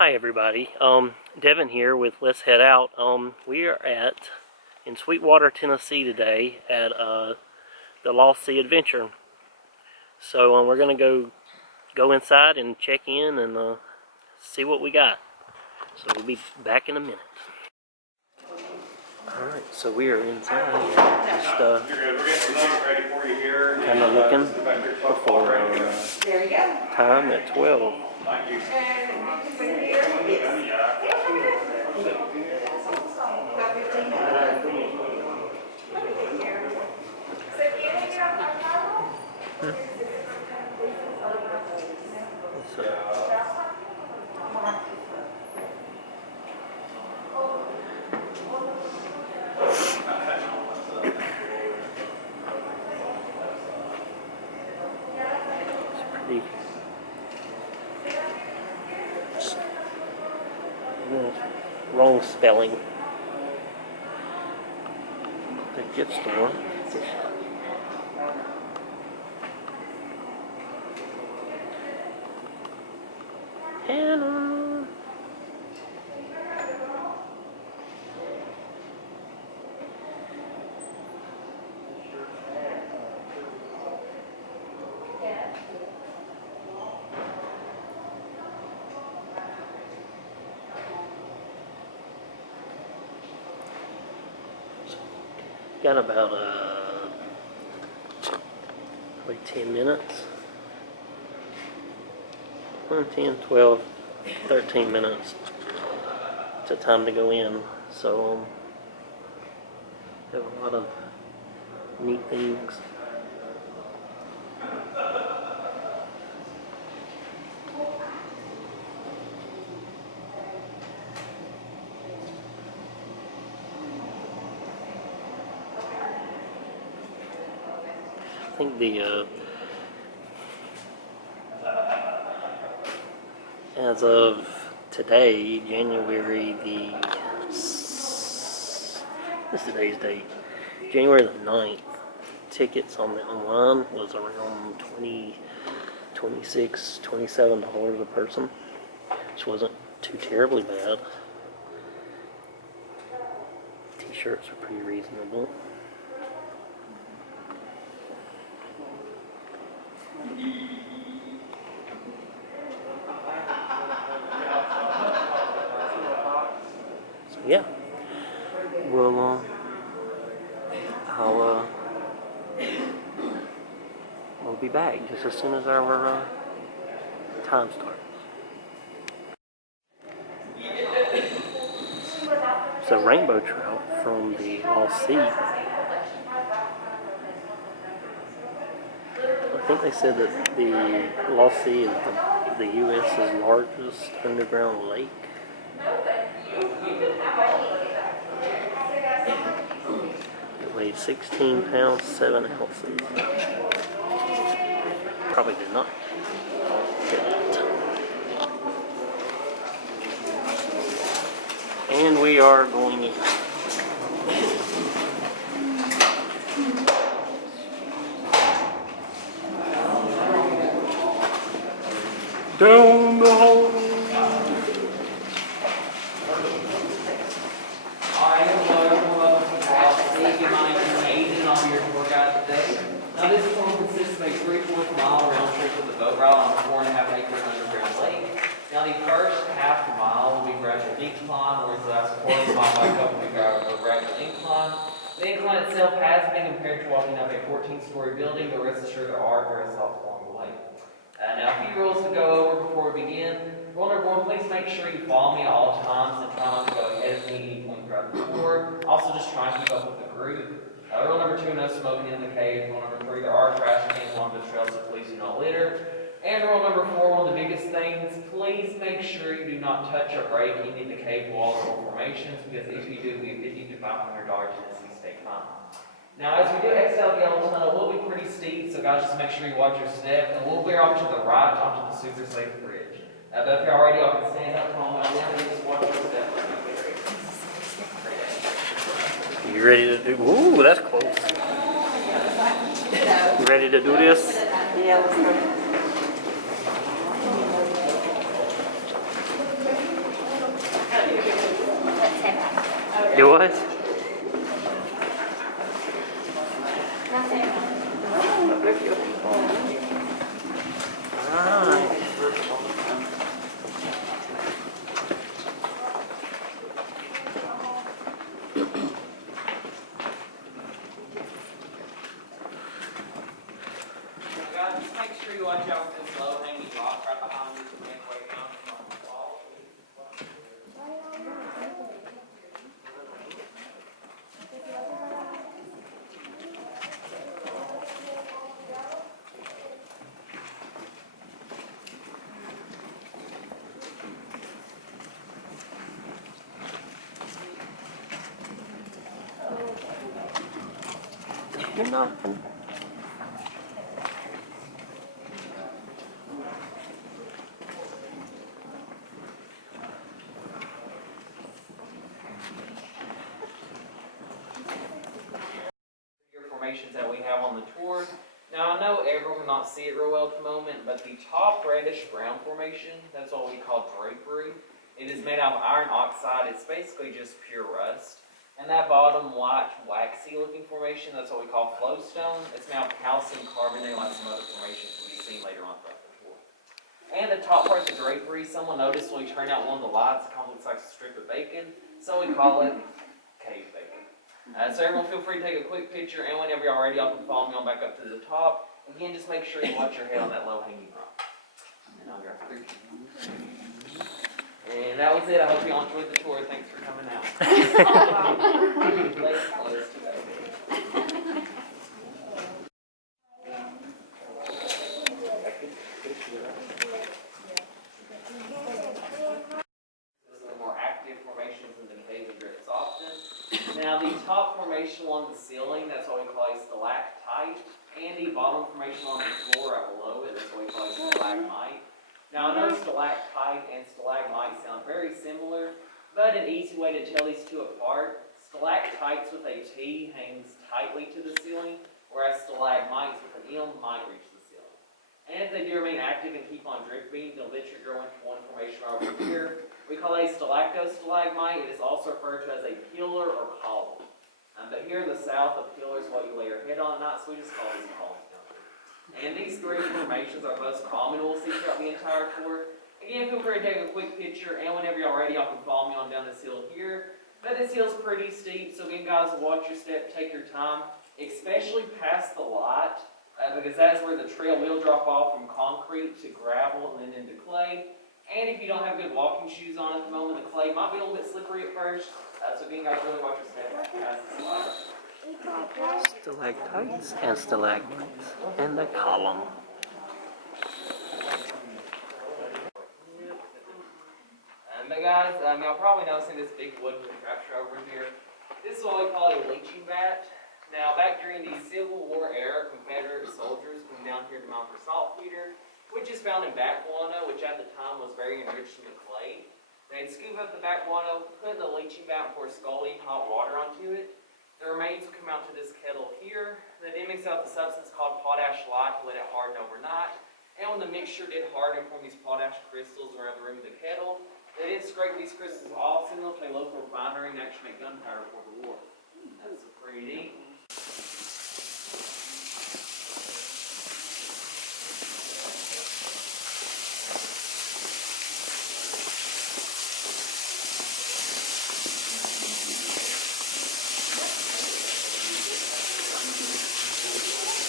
Hi everybody, Devin here with Let's Head Out. We are in Sweetwater, Tennessee today at the Lost Sea Adventure. So we're going to go inside and check in and see what we got. So we'll be back in a minute. Alright, so we are inside, just kind of looking before time at 12. Wrong spelling. The gift store. Hannah. Got about probably 10 minutes. 10, 12, 13 minutes to time to go in. So have a lot of neat things. I think the as of today, January the what's today's date? January the 9th. Tickets on the online was around $26, $27 a person, which wasn't too terribly bad. T-shirts are pretty reasonable. So yeah, we'll be back just as soon as our time starts. It's a rainbow trout from the Lost Sea. I think they said that the Lost Sea is the U.S.'s largest underground lake. It weighed 16 pounds, 7 ounces. Probably did not get it. And we are going in. Down the hole. Now this tour consists of a 3/4 mile round trip with a boat route on a 4.5 acre underground lake. Now the first half mile will be gradual decline, whereas the last quarter of a mile back up will be gradual incline. The incline itself has been compared to walking up a 14-story building, but rest assured there are very soft along the way. Now a few rules to go over before we begin. Rule number 1, please make sure you follow me at all times and try not to go ahead of me at any point throughout the tour. Also just try and keep up with the group. Rule number 2, no smoking in the cave. Rule number 3, there are trash cans along the trail, so please do not litter. And rule number 4, one of the biggest things, please make sure you do not touch or break any of the cave walls or formations, because if you do, we have $50 to $500 Tennessee state fine. Now, as we do exit out the yellow tunnel, it will be pretty steep, so guys, just make sure you watch your step, and we'll veer off to the right onto the super safe bridge. But if you're already, y'all can stand up, calm down, and just watch your step. You ready to do? Ooh, that's close. You ready to do this? Yeah, let's go. You what? Alright. Guys, just make sure you watch out for this low-hanging rock right behind you to make way down from the wall. You're not. Formations that we have on the tour. Now I know everyone cannot see it real well at the moment, but the top reddish brown formation, that's what we call drapery. It is made out of iron oxide. It's basically just pure rust. And that bottom white waxy looking formation, that's what we call flowstone. It's made out of calcium carbonate like some other formations we've seen later on throughout the tour. And the top part of the drapery, someone noticed when we turned out one of the lights, it kind of looks like a strip of bacon. So we call it cave bacon. So everyone feel free to take a quick picture, and whenever you're ready, y'all can follow me on back up to the top. Again, just make sure you watch your head on that low-hanging rock. And I'll grab a picture. And that was it. I hope you all enjoyed the tour. Thanks for coming out. Let's close today. More active formations in the cave and drifts often. Now the top formation along the ceiling, that's what we call a stalactite, and the bottom formation on the floor right below it, that's what we call a stalagmite. Now I know stalactite and stalagmite sound very similar, but an easy way to tell these two apart, stalactites with a T hangs tightly to the ceiling, whereas stalagmites with an M might reach the ceiling. And if they do remain active and keep on dripping, they'll eventually grow into one formation right over here. We call a stalactostalagmite. It is also referred to as a pillar or column. But here in the south, a pillar is what you lay your head on at night, so we just call these columns down here. And these three formations are most common we'll see throughout the entire tour. Again, feel free to take a quick picture, and whenever y'all ready, y'all can follow me on down this hill here. But this hill's pretty steep, so again, guys, watch your step, take your time, especially past the light, because that's where the trail will drop off from concrete to gravel and then into clay. And if you don't have good walking shoes on at the moment, the clay might be a little bit slippery at first. So again, guys, really watch your step past the slide. Stalactites and stalagmites in the column. But guys, y'all probably noticing this big wooden structure over here. This is what we call a leaching vat. Now, back during the Civil War era, Confederate soldiers came down here to mount their saltpeter, which is found in bat guano, which at the time was very enriched in the clay. They'd scoop up the bat guano, put in the leaching vat, and pour scalding hot water onto it. The remains would come out to this kettle here. Then they mix out the substance called potash lye to let it harden overnight. And when the mixture did harden and form these potash crystals around the rim of the kettle, they did scrape these crystals off, send them to a local refinery, and actually make gunpowder for the war. That's pretty neat.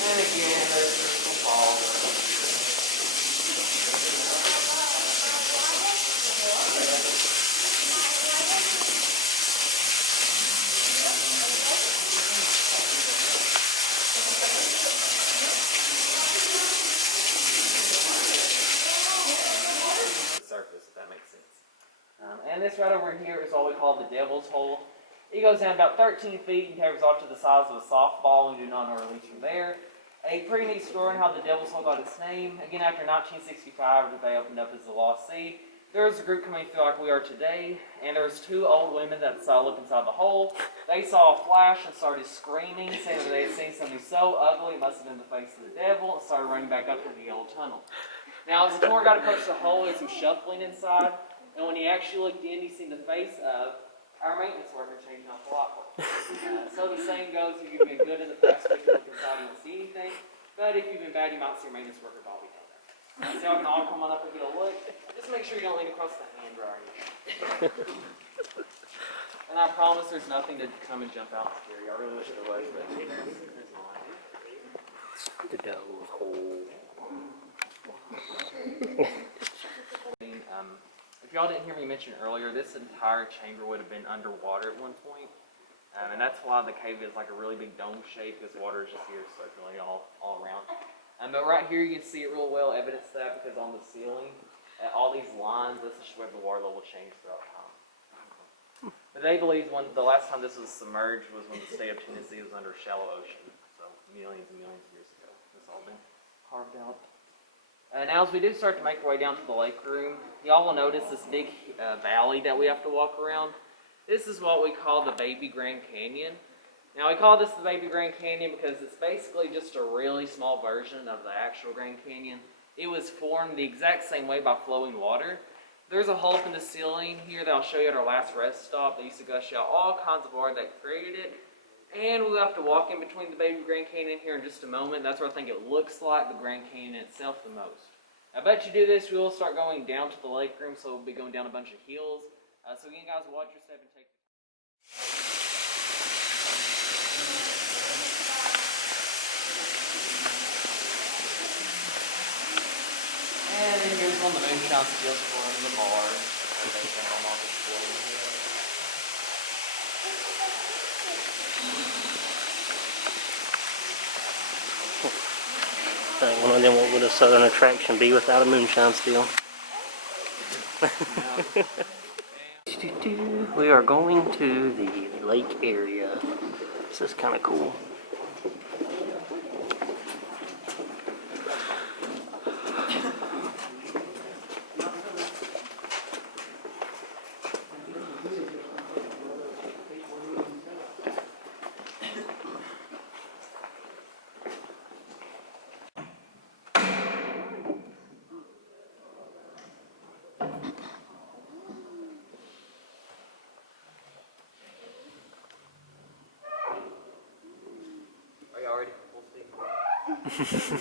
And again, there's crystal balls. Surface, if that makes sense. And this right over here is what we call the Devil's Hole. It goes down about 13 feet and covers off to the size of a softball. We do not know where it leads from there. A pretty neat story on how the Devil's Hole got its name. Again, after 1965, they opened up as the Lost Sea. There was a group coming through like we are today, and there was two old women that saw a look inside the hole. They saw a flash and started screaming, saying that they had seen something so ugly it must have been the face of the devil, and started running back up to the yellow tunnel. Now, as the tour guide approached the hole, there was some shuffling inside, and when he actually looked in, he seen the face of our maintenance worker changing out the lock work. So the saying goes, if you've been good in the past week, look inside, you won't see anything. But if you've been bad, you might see your maintenance worker Bobby down there. So y'all can all come on up and get a look. Just make sure you don't lean across the hand dryer. And I promise there's nothing to come and jump out and scare you. I really wish there was, but there's not. The dough hole. If y'all didn't hear me mention earlier, this entire chamber would have been underwater at one point. And that's why the cave is like a really big dome shape, because water is just here circulating all around. But right here you can see it real well, evidence that, because on the ceiling, all these lines, this is where the water level changed throughout time. But they believe the last time this was submerged was when the state of Tennessee was under shallow ocean. So millions and millions of years ago. It's all been carved out. Now as we do start to make our way down to the lake room, y'all will notice this big valley that we have to walk around. This is what we call the Baby Grand Canyon. Now we call this the Baby Grand Canyon because it's basically just a really small version of the actual Grand Canyon. It was formed the exact same way by flowing water. There's a hole in the ceiling here that I'll show you at our last rest stop that used to gush out all kinds of water that created it. And we'll have to walk in between the Baby Grand Canyon here in just a moment. That's where I think it looks like the Grand Canyon itself the most. I bet you do this, we will start going down to the lake room, so we'll be going down a bunch of hills. So again, guys, watch your step and take the And then here's one of the moonshine stills from the bar. Everything on display here. One of them, what would a southern attraction be without a moonshine still? We are going to the lake area. This is kind of cool.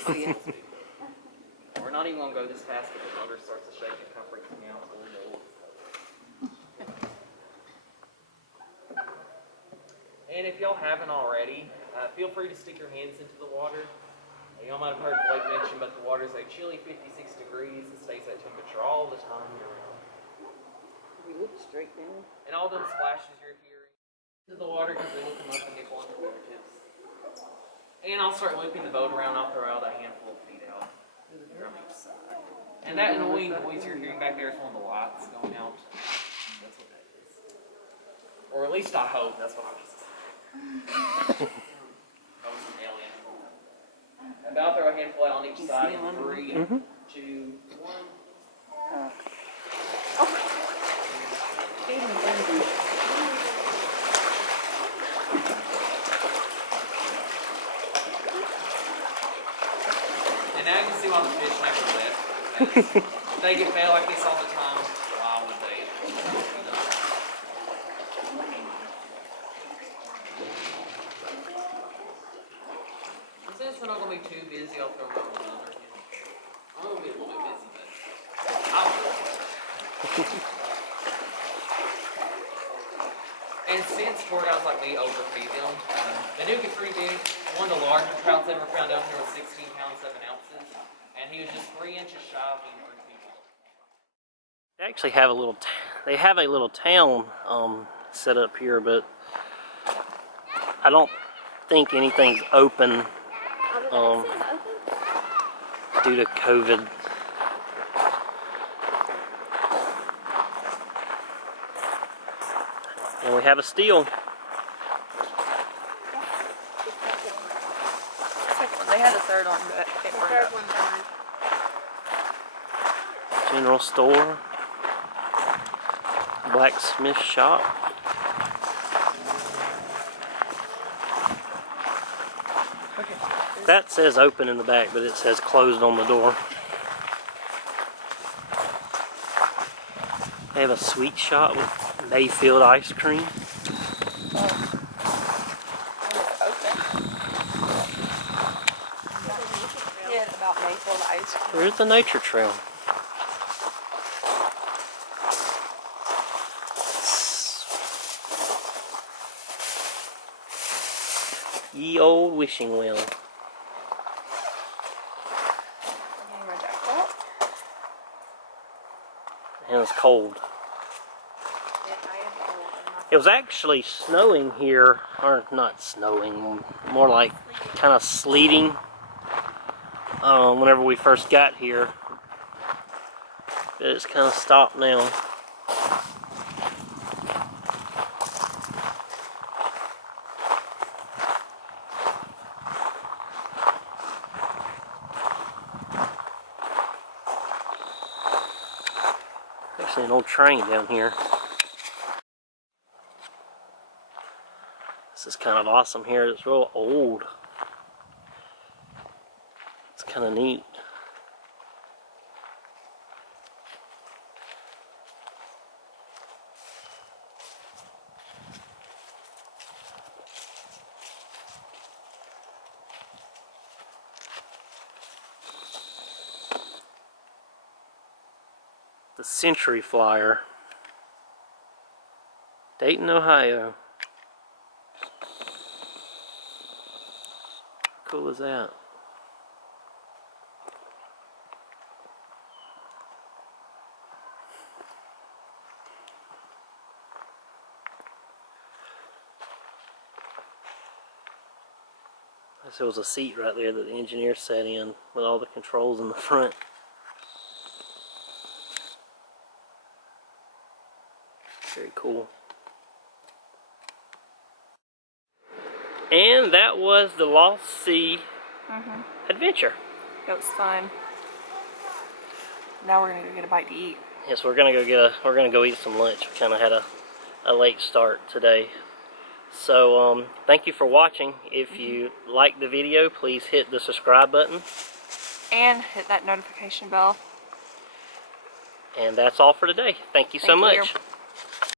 Oh, yeah. We're not even going to go this fast if the motor starts to shake and kind of freaks me out. And if y'all haven't already, feel free to stick your hands into the water. Y'all might have heard Blake mention, but the water is a chilly 56 degrees. It stays at temperature all the time year round. We look straight down. And all them splashes you're hearing into the water because they will come up and nibble on your fingertips. And I'll start looping the boat around. I'll throw out a handful of feet out from each side. And that annoying noise you're hearing back there is one of the lights going out. That's what that is. Or at least I hope that's what I was saying. That was an alien. And I'll throw a handful out on each side in 3, 2, 1. And now you can see why the fish never left. If they get fed like this all the time, why would they? Since we're not going to be too busy, I'll throw my other hand. I'm going to be a little bit busy, but I'll do it. And since poor guys like me overfeed them, they do get pretty big. One of the larger trouts ever found out here was 16 pounds, 7 ounces. And he was just 3 inches shy of being 3 feet long. They actually have a little, they have a little town set up here, but I don't think anything's open due to COVID. And we have a steel. They had a third one, but it burned up. General store. Blacksmith shop. That says open in the back, but it says closed on the door. They have a sweet shop with Mayfield ice cream. Yeah, about Mayfield ice cream. There's the nature trail. Ye old wishing well. And it's cold. It was actually snowing here, or not snowing, more like kind of sleeting whenever we first got here. But it's kind of stopped now. Actually an old train down here. This is kind of awesome here. It's real old. It's kind of neat. The Century Flyer. Dayton, Ohio. How cool is that? There was a seat right there that the engineer sat in with all the controls in the front. Very cool. And that was the Lost Sea adventure. It was fun. Now we're gonna go get a bite to eat. Yes, we're gonna go eat some lunch. We kind of had a late start today. So thank you for watching. If you like the video, please hit the subscribe button. And hit that notification bell. And that's all for today. Thank you so much.